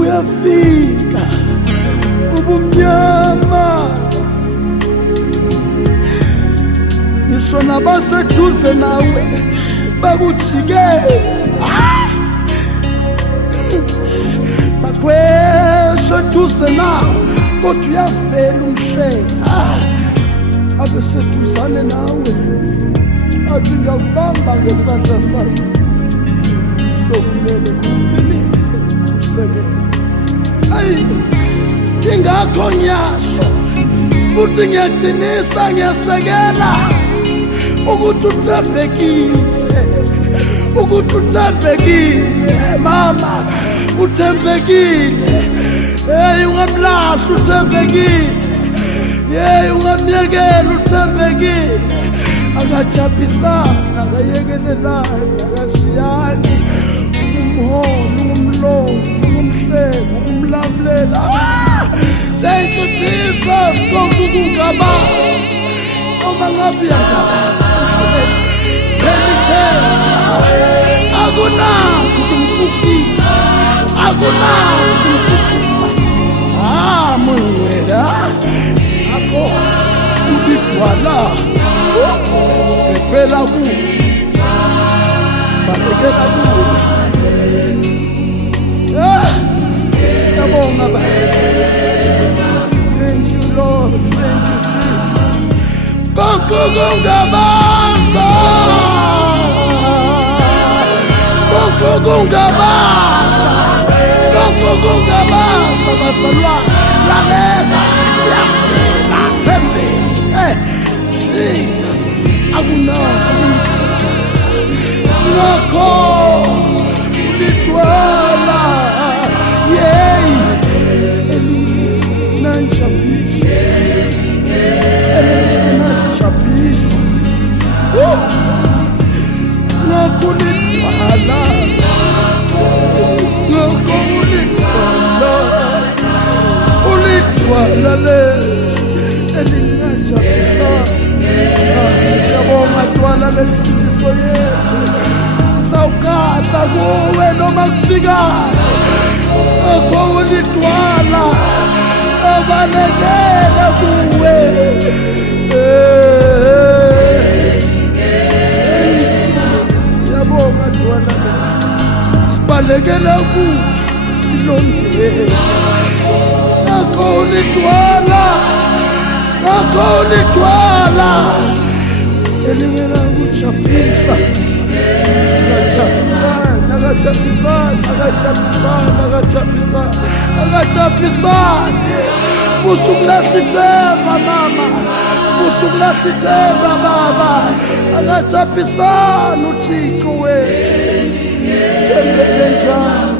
Uyafika ubumnyama ngisho nabaseduze nawe bakujike bakweshe duze nawe kodwa uyavela umhleka abeseduzane nawe athi ngiyakubamba ngesandla sakhe sokumele kuqinise usekele. Ayi ingakho ngiyasho futhi ngiyaqinisa ngiyasekela ukuthi uthembekile, ukuthi uthembekile mama, uthembekile. Hey ungamla ungamlahli uthembekile. Yeyi ungamyekela uthembekile. Akajabhisana, akayekelelani, akashiyani. Umholi, umlongi, umhleki, umlamulela. Thank you Jesus. Konke ukungabaza noma ngabe uyangabaza akunakho ukumkhuphisa, akunakho ukumkhuphisa. Mwela akho ulidwala siphephela kuwe, sibalekela kuwe. Siyabonga baba. Thank you Lord, thank you Jesus. Konke ukungabaza, konke ukungabaza, konke ukungabaza bazalwane. Lalela, uyafika, thembeka. Jesus, akunakho ngakho ulidwala. Yeyi elinanjabisa, elinanjabisa. Ngakho ulidwala, ngakho ulidwala, ulidwala lethu elinanjabisa. Siyabonga dwala lesifiso yethu, sawukahla kuwe noma kufikani. Ngakho ulidwala abalekela kuwe. Siyabonga dwala sibalekela kuwe, silondele. Ngakho ulidwala, ngakho ulidwala elimela ukujabulisa. Akajabulisana, akajabulisana, akajabulisana, akajabulisana. Musukulahla ithemba mama, musukulahla ithemba baba. Akajabulisana uThixo wethu, thembeke njalo.